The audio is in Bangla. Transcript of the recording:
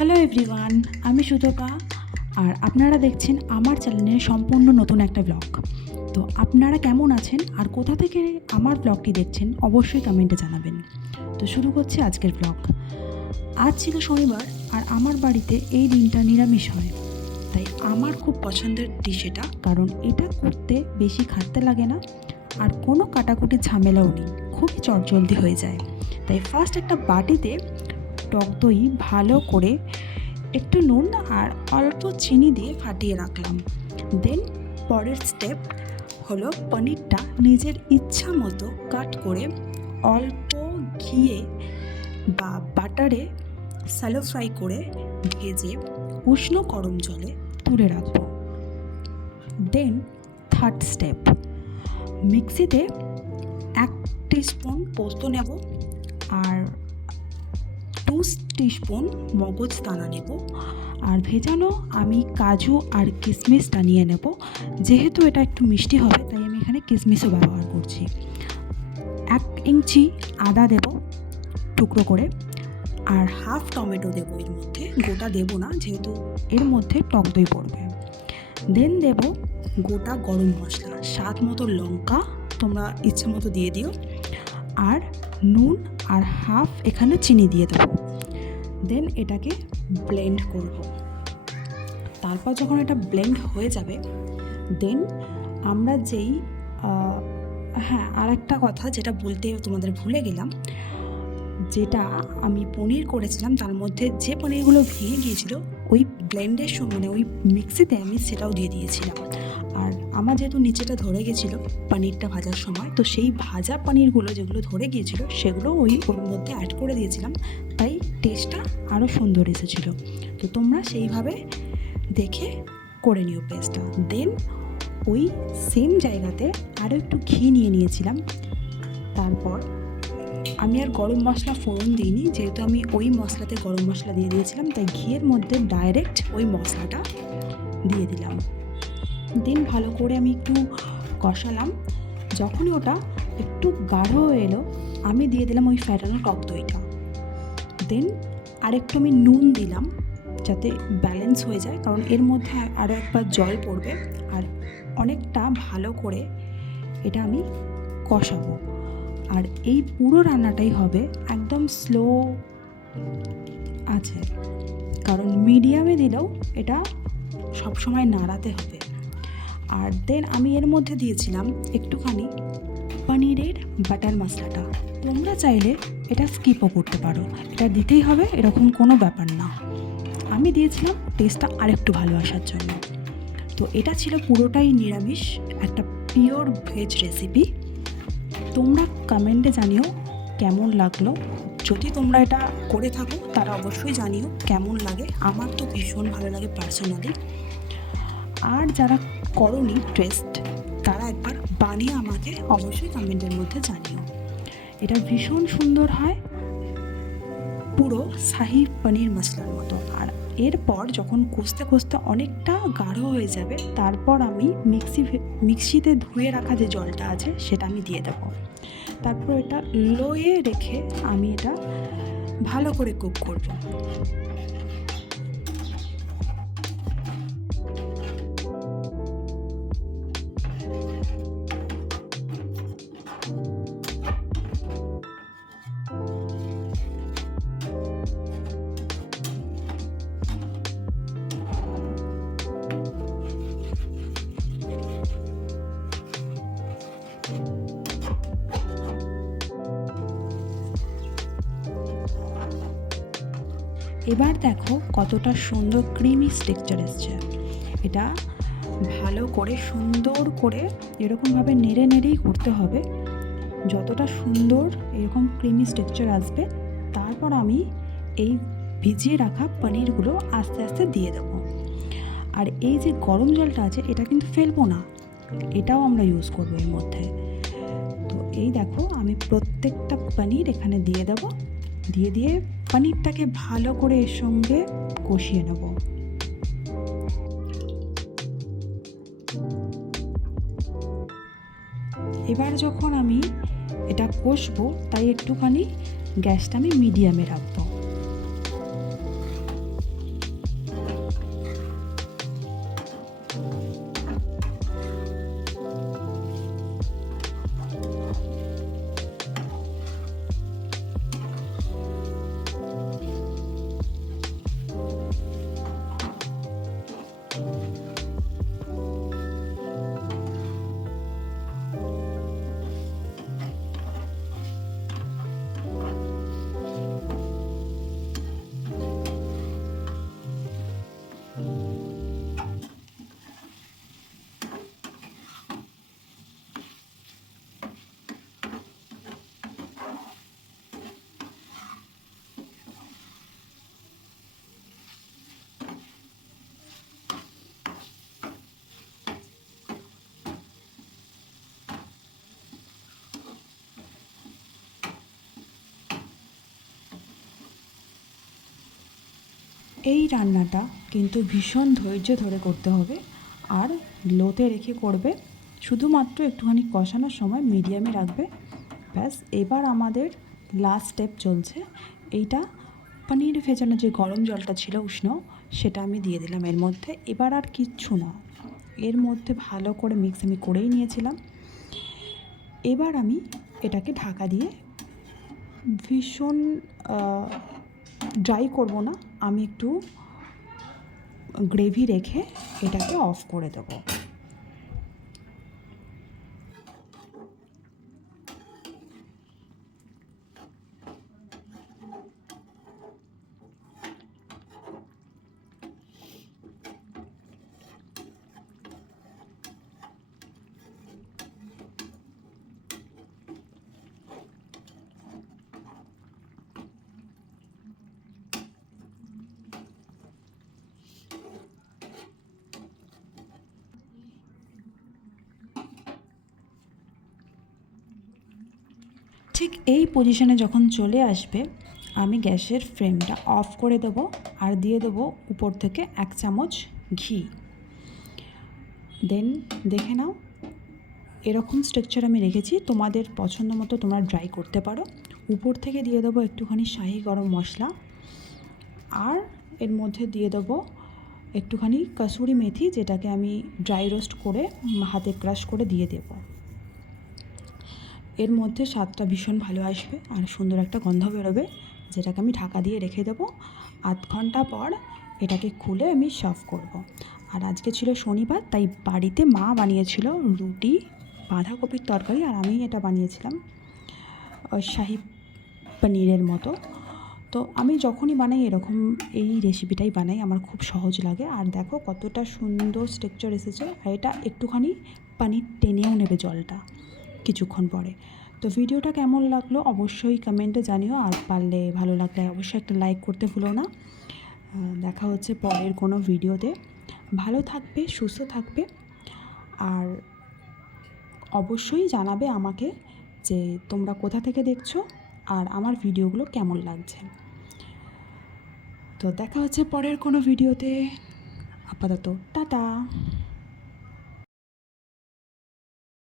হ্যালো এভরিওয়ান, আমি সুতপা আর আপনারা দেখছেন আমার চ্যানেলে সম্পূর্ণ নতুন একটা ব্লগ। তো আপনারা কেমন আছেন আর কোথা থেকে আমার ব্লগটি দেখছেন অবশ্যই কমেন্টে জানাবেন। তো শুরু করছি আজকের ব্লগ। আজ ছিল শনিবার আর আমার বাড়িতে এই দিনটা নিরামিষ হয়, তাই আমার খুব পছন্দের ডিশ এটা, কারণ এটা করতে বেশি খাটতে লাগে না আর কোনো কাটাকুটির ঝামেলাও নেই, খুবই চটজলদি হয়ে যায়। তাই ফার্স্ট একটা বাটিতে টক দই ভালো করে একটু নুন আর অল্প চিনি দিয়ে ফাটিয়ে রাখলাম। দেন পরের স্টেপ হলো পনিরটা নিজের ইচ্ছা মতো কাট করে অল্প ঘিয়ে বা বাটারে স্যালো ফ্রাই করে ভেজে উষ্ণ গরম জলে তুলে রাখবো। দেন থার্ড স্টেপ, মিক্সিতে 1 টিস্পুন পোস্ত নেব আর 2 টিস্পুন মগজদানা নেব আর ভেজানো আমি কাজু আর কিশমিশটা নিয়ে নেব। যেহেতু এটা একটু মিষ্টি হবে তাই আমি এখানে কিশমিশও ব্যবহার করছি। 1 ইঞ্চি আদা দেব টুকরো করে আর হাফ টমেটো দেবো এর মধ্যে, গোটা দেবো না যেহেতু এর মধ্যে টক দই পড়বে। দেন দেব গোটা গরম মশলা, স্বাদ মতো লঙ্কা তোমরা ইচ্ছে মতো দিয়ে দিও, আর নুন আর হাফ এখানে চিনি দিয়ে দেবো। দেন এটাকে ব্লেন্ড করব। তারপর যখন এটা ব্লেন্ড হয়ে যাবে দেন আমরা যেই আর একটা কথা যেটা বলতে তোমাদের ভুলে গেলাম, যেটা আমি পনির করেছিলাম তার মধ্যে যে পনিরগুলো ভেঙে গিয়েছিল ওই ব্লেন্ডের সময় ওই মিক্সিতে আমি সেটাও দিয়ে দিয়েছিলাম। আর আমার যেহেতু নিচেটা ধরে গেছিলো পনিরটা ভাজার সময়, তো সেই ভাজা পনিরগুলো যেগুলো ধরে গিয়েছিলো সেগুলো ওর মধ্যে অ্যাড করে দিয়েছিলাম, তাই টেস্টটা আরও সুন্দর এসেছিলো। তো তোমরা সেইভাবে দেখে করে নিও পেস্টটা। দেন ওই সেম জায়গাতে আরও একটু ঘি নিয়ে নিয়েছিলাম। তারপর আমি আর গরম মশলা ফোড়ন দিইনি, যেহেতু আমি ওই মশলাতে গরম মশলা দিয়ে দিয়েছিলাম, তাই ঘিয়ের মধ্যে ডাইরেক্ট ওই মশলাটা দিয়ে দিলাম। দেন ভালো করে আমি একটু কষালাম। যখনই ওটা একটু গাঢ় হয়ে এলো আমি দিয়ে দিলাম ওই ফ্যাটানো টক দইটা। দেন আরেকটু আমি নুন দিলাম যাতে ব্যালেন্স হয়ে যায়, কারণ এর মধ্যে আরও একবার জল পড়বে। আর অনেকটা ভালো করে এটা আমি কষাবো। আর এই পুরো রান্নাটাই হবে একদম স্লো আছে, কারণ মিডিয়ামে দিলেও এটা সবসময় নাড়াতে হবে। আর দেন আমি এর মধ্যে দিয়েছিলাম একটুখানি পনিরের বাটার মশলাটা। তোমরা চাইলে এটা স্কিপও করতে পারো, এটা দিতেই হবে এরকম কোনো ব্যাপার না। আমি দিয়েছিলাম টেস্টটা আরেকটু ভালো আসার জন্য। তো এটা ছিল পুরোটাই নিরামিষ একটা পিওর ভেজ রেসিপি। তোমরা কমেন্টে জানিও কেমন লাগলো। যদি তোমরা এটা করে থাকো তারা অবশ্যই জানিও কেমন লাগে। আমার তো ভীষণ ভালো লাগে পার্সোনালি। আর যারা করোনি টেস্ট তারা একবার বানিয়ে আমাকে অবশ্যই কমেন্টের মধ্যে জানিও। এটা ভীষণ সুন্দর হয়, পুরো শাহি পনির মশলার মতো। আর এরপর যখন কষতে কষতে অনেকটা গাঢ় হয়ে যাবে তারপর আমি মিক্সিতে ধুয়ে রাখা যে জলটা আছে সেটা আমি দিয়ে দেবো। তারপর এটা লোয়ে রেখে আমি এটা ভালো করে কুক করব। এবার দেখো কতটা সুন্দর ক্রিমি টেক্সচার এসছে। এটা ভালো করে সুন্দর করে এরকমভাবে নেড়ে নেড়েই করতে হবে। যতটা সুন্দর এরকম ক্রিমি টেক্সচার আসবে তারপর আমি এই ভিজিয়ে রাখা পনিরগুলো আস্তে আস্তে দিয়ে দেবো। আর এই যে গরম জলটা আছে এটা কিন্তু ফেলবো না, এটাও আমরা ইউজ করবো এর মধ্যে। তো এই দেখো আমি প্রত্যেকটা পনির এখানে দিয়ে দেবো, দিয়ে পনিরটাকে ভালো করে এর সঙ্গে কষিয়ে নেব। এবার যখন আমি এটা কষবো তাই একটুখানি গ্যাসটা আমি মিডিয়ামে রাখবো। এই রান্নাটা কিন্তু ভীষণ ধৈর্য ধরে করতে হবে আর লোতে রেখে করবে, শুধুমাত্র একটুখানি কষানোর সময় মিডিয়ামে রাখবে। ব্যাস, এবার আমাদের লাস্ট স্টেপ চলছে। এইটা পনির ভেজানো যে গরম জলটা ছিল উষ্ণ, সেটা আমি দিয়ে দিলাম এর মধ্যে। এবার আর কিচ্ছু না, এর মধ্যে ভালো করে মিক্স আমি করেই নিয়েছিলাম। এবার আমি এটাকে ঢাকা দিয়ে ভীষণ ড্রাই করব না, আমি একটু গ্রেভি রেখে এটাকে অফ করে দেবো। ঠিক এই পজিশনে যখন চলে আসবে, আমি গ্যাসের ফ্লেমটা অফ করে দেবো আর দিয়ে দেবো উপর থেকে 1 চামচ ঘি। দেন দেখে নাও, এরকম স্ট্রাকচার আমি রেখেছি, তোমাদের পছন্দ মতো তোমরা ড্রাই করতে পারো। উপর থেকে দিয়ে দেবো একটুখানি শাহি গরম মশলা, আর এর মধ্যে দিয়ে দেবো একটুখানি কসুরি মেথি, যেটাকে আমি ড্রাই রোস্ট করে হাতে ক্রাশ করে দিয়ে দেবো। এর মধ্যে স্বাদটা ভীষণ ভালো আসবে আর সুন্দর একটা গন্ধ বেরোবে, যেটাকে আমি ঢাকা দিয়ে রেখে দেবো। 8 ঘন্টা পর এটাকে খুলে আমি সার্ভ করব। আর আজকে ছিল শনিবার, তাই বাড়িতে মা বানিয়েছিল রুটি, বাঁধাকপির তরকারি, আর আমি এটা বানিয়েছিলাম শাহি পনিরের মতো। তো আমি যখনই বানাই এরকম এই রেসিপিটাই বানাই, আমার খুব সহজ লাগে। আর দেখো কতটা সুন্দর স্ট্রাকচার এসেছে, আর এটা একটুখানি পানির টেনেও নেবে জলটা কিছুক্ষণ পরে। তো ভিডিওটা কেমন লাগলো অবশ্যই কমেন্টে জানিও, আর পারলে ভালো লাগলে অবশ্যই একটা লাইক করতে ভুলো না। দেখা হচ্ছে পরের কোনো ভিডিওতে। ভালো থাকবে, সুস্থ থাকবে, আর অবশ্যই জানাবে আমাকে যে তোমরা কোথা থেকে দেখছো আর আমার ভিডিওগুলো কেমন লাগছে। তো দেখা হচ্ছে পরের কোনো ভিডিওতে। আপাতত টাটা।